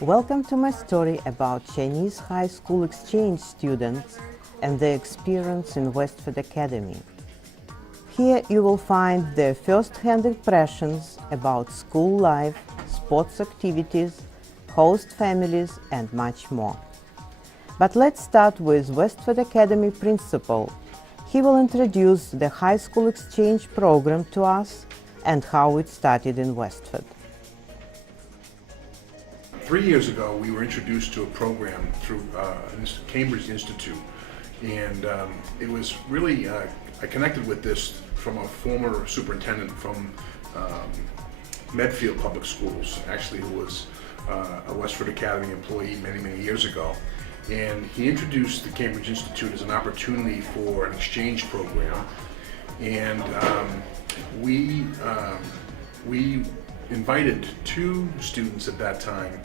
Welcome to my story about Chinese high school exchange students and their experience in Westford Academy. Here you will find their first-hand impressions about school life, sports activities, host families, and much more. But let's start with Westford Academy principal. He will introduce the high school exchange program to us and how it started in Westford. 3 years ago, we were introduced to a program through Cambridge Institute, and it was really, I connected with this from a former superintendent from Medfield Public Schools, actually, who was a Westford Academy employee many, many years ago. And he introduced the Cambridge Institute as an opportunity for an exchange program, and we invited 2 students at that time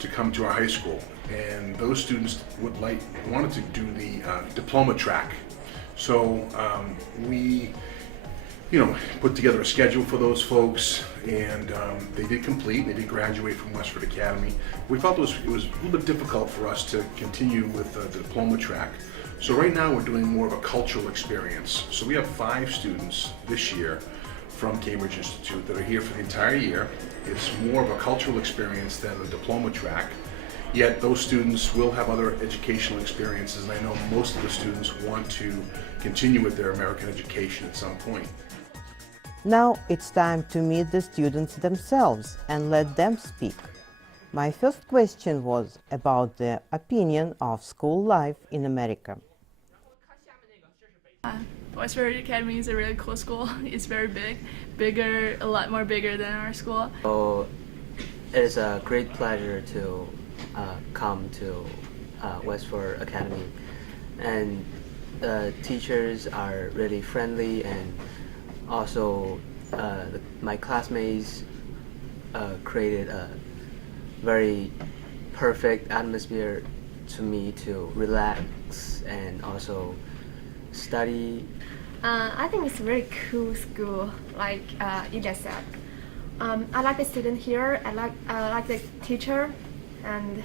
to come to our high school, and those students wanted to do the diploma track. So we put together a schedule for those folks, and they did complete. They did graduate from Westford Academy. We felt it was a little bit difficult for us to continue with the diploma track. So right now we're doing more of a cultural experience. So we have 5 students this year from Cambridge Institute that are here for the entire year. It's more of a cultural experience than a diploma track. Yet those students will have other educational experiences, and I know most of the students want to continue with their American education at some point. Now it's time to meet the students themselves and let them speak. My first question was about their opinion of school life in America. Westford Academy is a really cool school. It's very bigger, a lot more bigger than our school. So it is a great pleasure to come to Westford Academy, and the teachers are really friendly, and also my classmates created a very perfect atmosphere to me to relax and also study. I think it's a very cool school, like Ida said. I like the student here. I like the teacher, and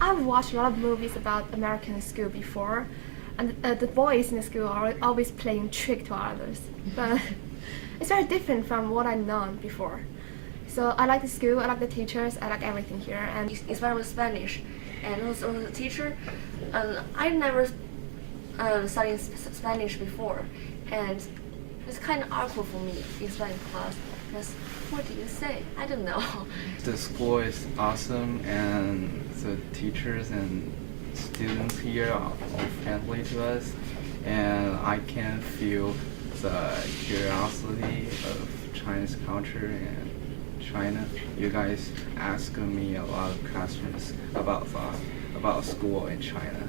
I've watched a lot of movies about American school before, and the boys in the school are always playing trick to others. But it's very different from what I've known before. So I like the school. I like the teachers. I like everything here, and It's very Spanish, and also the teacher. I never studied Spanish before, and it's kind of awkward for me in Spanish class. Because what do you say? I don't know. The school is awesome, and the teachers and students here are all friendly to us, and I can feel the curiosity of Chinese culture and China. You guys ask me a lot of questions about school in China.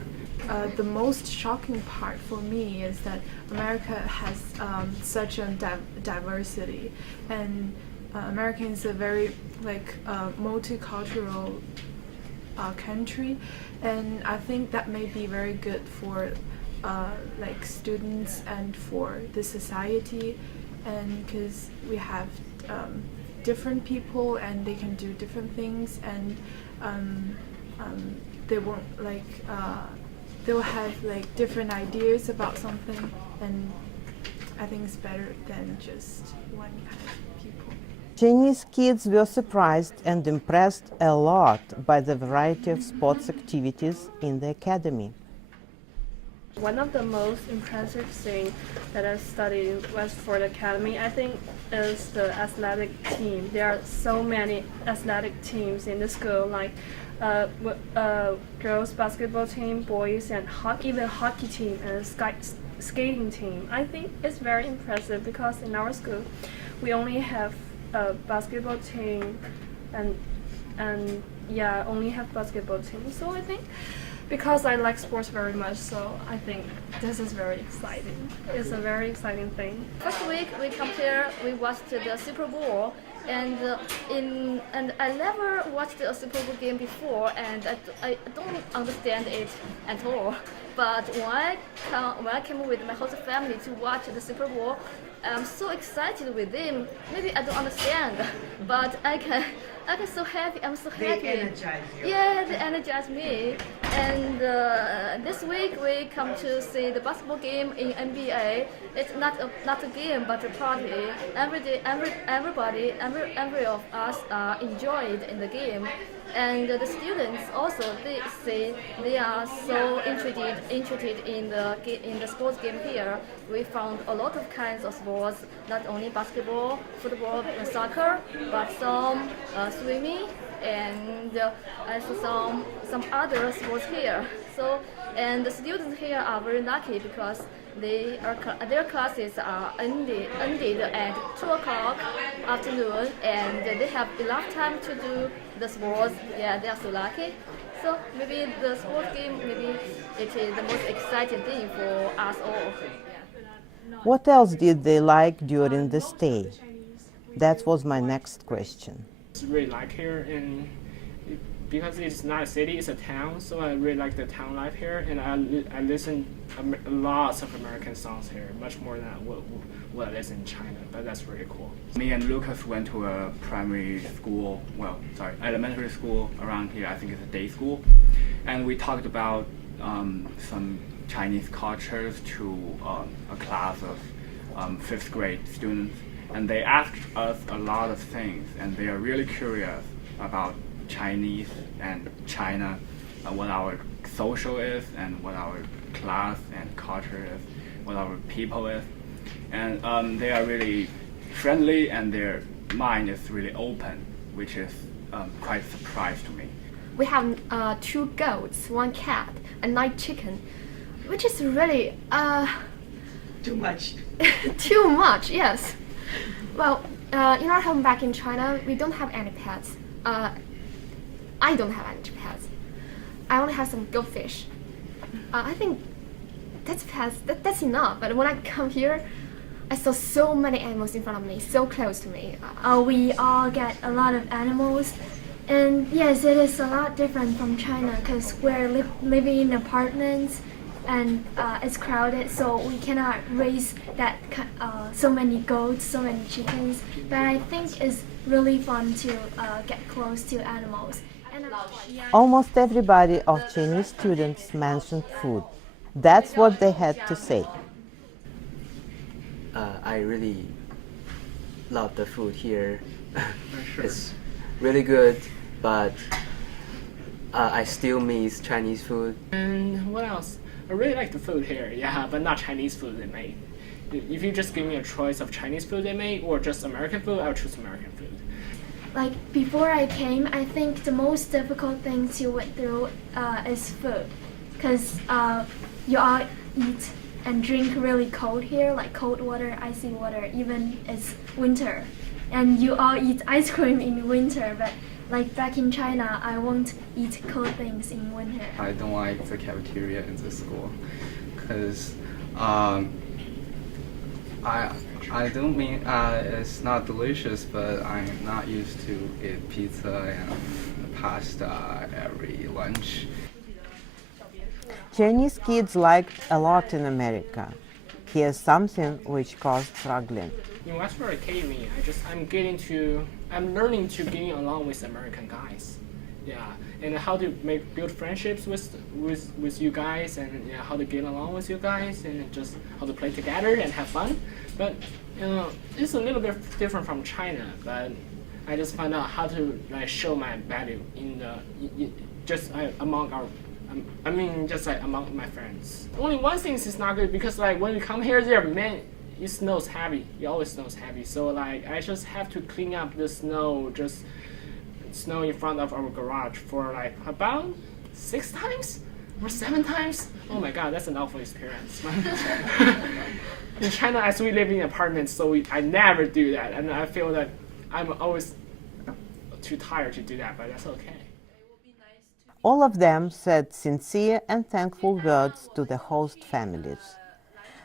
The most shocking part for me is that America has such a diversity, and America is a very multicultural country, and I think that may be very good for students and for the society, and because we have different people and they can do different things, and they won't they'll have different ideas about something, and I think it's better than just one kind of people. Chinese kids were surprised and impressed a lot by the variety of sports activities in the academy. One of the most impressive things that I studied in Westford Academy, I think, is the athletic team. There are so many athletic teams in the school, like girls basketball team, boys, and even hockey team and skating team. I think it's very impressive because in our school we only have a basketball team and only have basketball team. So I think because I like sports very much, so I think this is very exciting. It's a very exciting thing. First week we watched the Super Bowl, and I never watched a Super Bowl game before, and I don't understand it at all. But when I came with my whole family to watch the Super Bowl, I'm so excited with them. Maybe I don't understand, but I get so happy. I'm so They happy. energize you. Yeah, they energize me. And this week we come to see the basketball game in NBA. It's not a game, but a party. Every day, everybody, every of us enjoyed in the game. And the students also they are so interested in the sports game here. We found a lot of kinds of sports, not only basketball, football, and soccer, but some swimming and also some other sports here. So and the students here are very lucky because their classes are ended at 2 o'clock afternoon, and they have enough time to do the sports. Yeah, they are so lucky. So maybe the sports game, maybe it is the most exciting thing for us all. What else did they like during the stay? That was my next question. It's really like here, and because it's not a city, it's a town, so I really like the town life here, and I listen lots of American songs here, much more than what I listen in China, but that's really cool. Me and Lucas went to a elementary school around here. I think it's a day school, and we talked about some Chinese cultures to a class of 5th grade students, and they asked us a lot of things, and they are really curious about Chinese and China, what our social is, and what our class and culture is, what our people is, and they are really friendly, and their mind is really open, which is quite a surprise to me. We have 2 goats, 1 cat, a 9 chicken, which is really Too much. too much. Yes. Well, in our home back in China, we don't have any pets. I don't have any pets. I only have some goldfish. I think that's pets. That's enough. But when I come here, I saw so many animals in front of me, so close to me. We all get a lot of animals, and yes, it is a lot different from China because we're living in apartments, and it's crowded, so we cannot raise that so many goats, so many chickens. But I think it's really fun to get close to animals. And Almost everybody of Chinese students mentioned food. That's what they had to say. I really love the food here. Sure. It's really good, but I still miss Chinese food. And what else? I really like the food here, yeah, but not Chinese food they make. If you just give me a choice of Chinese food they make or just American food, I would choose American food. like before I came, I think the most difficult thing to went through is food, because you all eat and drink really cold here, like cold water, icy water, even it's winter, and you all eat ice cream in winter. But like back in China, I won't eat cold things in winter. I don't like the cafeteria in the school because I don't mean it's not delicious, but I'm not used to eat pizza and pasta every lunch. Chinese kids liked a lot in America. Here's something which caused struggling. In Westford Academy, I'm learning to getting along with American guys. Yeah, and how to build friendships with you guys, and yeah, how to get along with you guys, and just how to play together and have fun. But it's a little bit different from China. But I just found out how to show my value among my friends. Only one thing is not good because when we come here, it snows heavy. It always snows heavy. So I just have to clean up the snow in front of our garage for about 6 times or 7 times. Oh my god, that's an awful experience. In China, as we live in apartments, so I never do that, and I feel that I'm always too tired to do that, but that's okay. All of them said sincere and thankful words to the host families.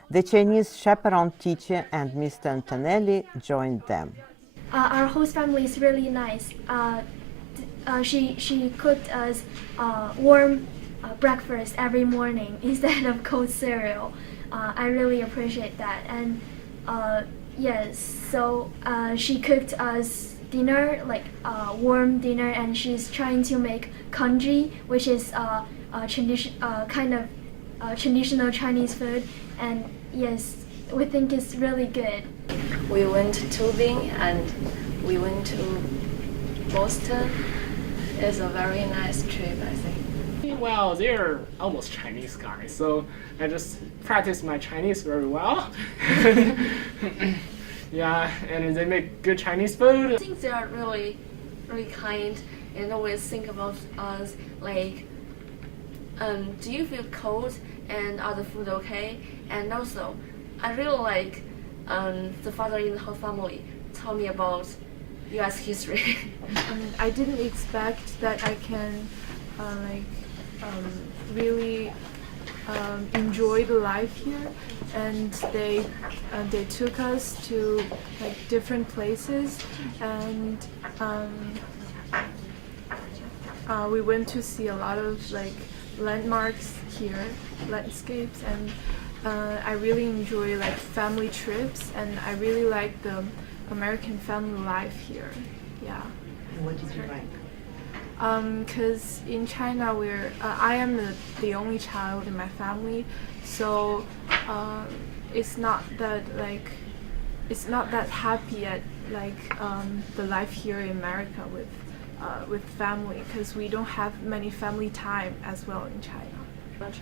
The Chinese chaperone teacher and Mr. Antonelli joined them. Our host family is really nice. She cooked us warm breakfast every morning instead of cold cereal. I really appreciate that. And yes, so she cooked us dinner, like warm dinner, and she's trying to make congee, which is traditional Chinese food. And yes, we think it's really good. We went to tubing and we went to Boston. It's a very nice trip, I think. Well, they're almost Chinese guys, so I just practice my Chinese very well. Yeah, and they make good Chinese food. I think they are really, really kind and always think about us. Like, do you feel cold and are the food okay? And also, I really like the father in her family tell me about U.S. history. I didn't expect that I can really enjoy the life here, and they took us to like different places, and we went to see a lot of like landmarks here, landscapes, and I really enjoy like family trips, and I really like the American family life here. Yeah. And what did you like? Because in China, I am the only child in my family, so it's not that happy at the life here in America with family, because we don't have many family time as well in China.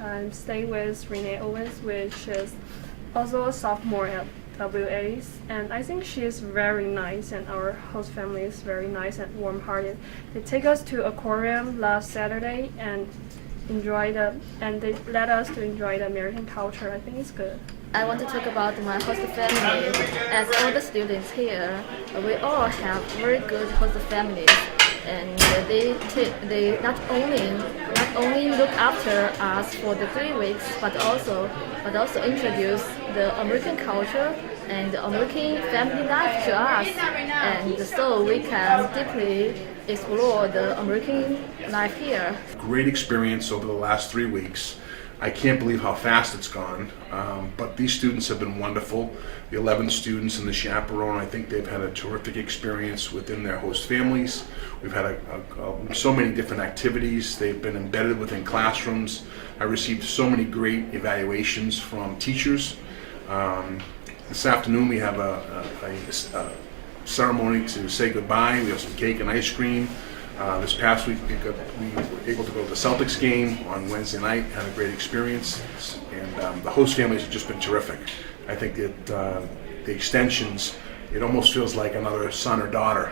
I'm staying with Renee Owens, which is also a sophomore at WA's, and I think she is very nice, and our host family is very nice and warm-hearted. They take us to aquarium last Saturday and they let us to enjoy the American culture. I think it's good. I want to talk about my host family. As all the students here, we all have very good host families, and they not only look after us for the 3 weeks, but also introduce the American culture and the American family life to us, and so we can deeply explore the American life here. Great experience over the last 3 weeks. I can't believe how fast it's gone, but these students have been wonderful. The 11 students and the chaperone, I think they've had a terrific experience within their host families. We've had so many different activities. They've been embedded within classrooms. I received so many great evaluations from teachers. This afternoon we have a ceremony to say goodbye. We have some cake and ice cream. This past week we were able to go to the Celtics game on Wednesday night, had a great experience, and the host families have just been terrific. I think that the extensions, it almost feels like another son or daughter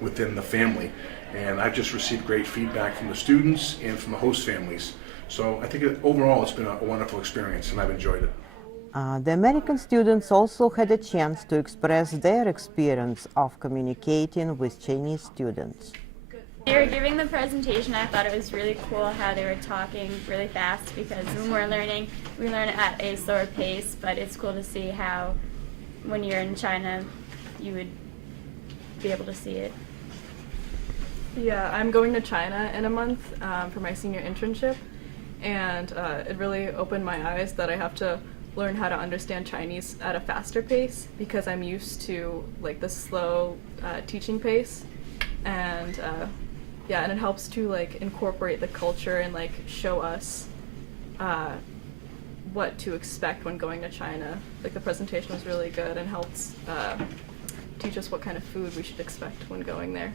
within the family, and I've just received great feedback from the students and from the host families. So I think overall it's been a wonderful experience, and I've enjoyed it. The American students also had a chance to express their experience of communicating with Chinese students. They were giving the presentation. I thought it was really cool how they were talking really fast, because when we're learning, we learn at a slower pace, but it's cool to see how when you're in China, you would be able to see it. Yeah, I'm going to China in a month for my senior internship, and it really opened my eyes that I have to learn how to understand Chinese at a faster pace, because I'm used to like the slow teaching pace, and yeah, and it helps to like incorporate the culture and like show us what to expect when going to China. Like the presentation was really good and helped teach us what kind of food we should expect when going there.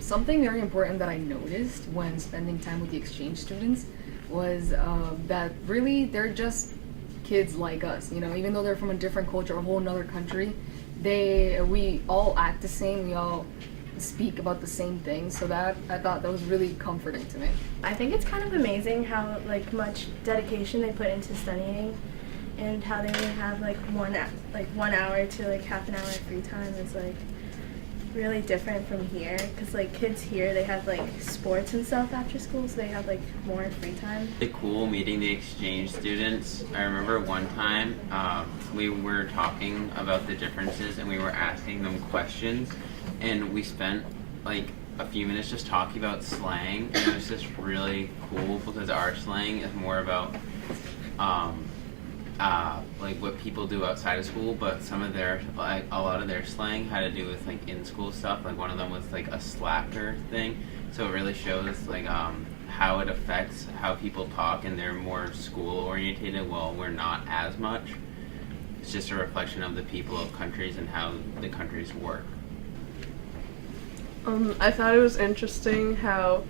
Something very important that I noticed when spending time with the exchange students was that really they're just kids like us, you know, even though they're from a different culture, a whole nother country, we all act the same, we all speak about the same things, so that I thought that was really comforting to me. I think it's kind of amazing how like much dedication they put into studying, and how they only have like 1 hour to like half an hour of free time is like really different from here, because like kids here, they have like sports and stuff after school, so they have like more free time. Really cool meeting the exchange students. I remember one time we were talking about the differences and we were asking them questions, and we spent like a few minutes just talking about slang, and it was just really cool because our slang is more about like what people do outside of school, but some of their, like a lot of their slang had to do with like in-school stuff. Like one of them was like a slacker thing. So it really shows like how it affects how people talk, and they're more school orientated while we're not as much. It's just a reflection of the people of countries and how the countries work. I thought it was interesting how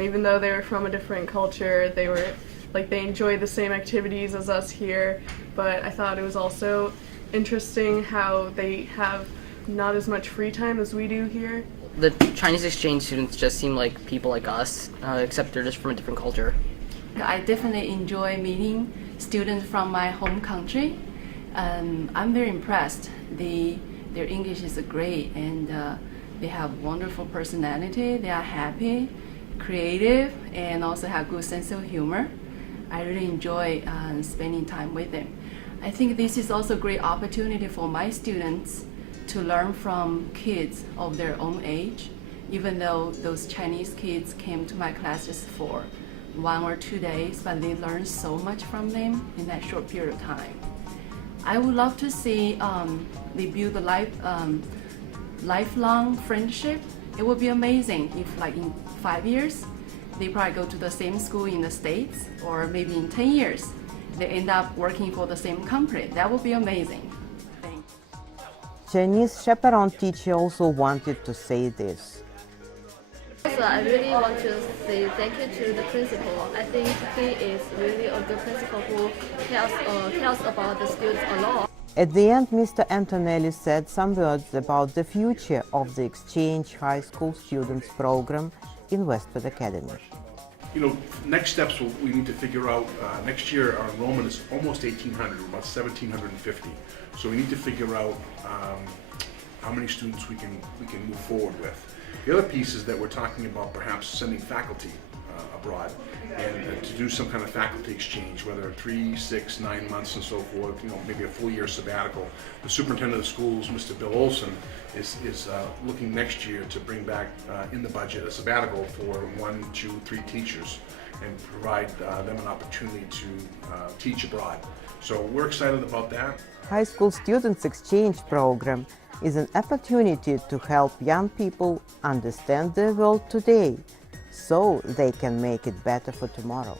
even though they were from a different culture, they were they enjoyed the same activities as us here, but I thought it was also interesting how they have not as much free time as we do here. The Chinese exchange students just seem like people like us, except they're just from a different culture. I definitely enjoy meeting students from my home country. I'm very impressed. Their English is great, and they have wonderful personality. They are happy, creative, and also have good sense of humor. I really enjoy spending time with them. I think this is also a great opportunity for my students to learn from kids of their own age, even though those Chinese kids came to my class just for 1 or 2 days, but they learned so much from them in that short period of time. I would love to see they build a lifelong friendship. It would be amazing if like in 5 years, they probably go to the same school in the States, or maybe in 10 years, they end up working for the same company. That would be amazing. Chinese chaperone teacher also wanted to say this. So I really want to say thank you to the principal. I think he is really a good principal who cares about the students a lot. At the end, Mr. Antonelli said some words about the future of the Exchange High School Students program in Westwood Academy. You know, next steps we need to figure out. Next year our enrollment is almost 1,800, about 1,750. So we need to figure out how many students we can move forward with. The other piece is that we're talking about perhaps sending faculty abroad and to do some kind of faculty exchange, whether 3, 6, 9 months and so forth, you know, maybe a full year sabbatical. The superintendent of schools, Mr. Bill Olson, is looking next year to bring back in the budget a sabbatical for 1, 2, 3 teachers and provide them an opportunity to teach abroad. So we're excited about that. High School Students Exchange program is an opportunity to help young people understand their world today so they can make it better for tomorrow.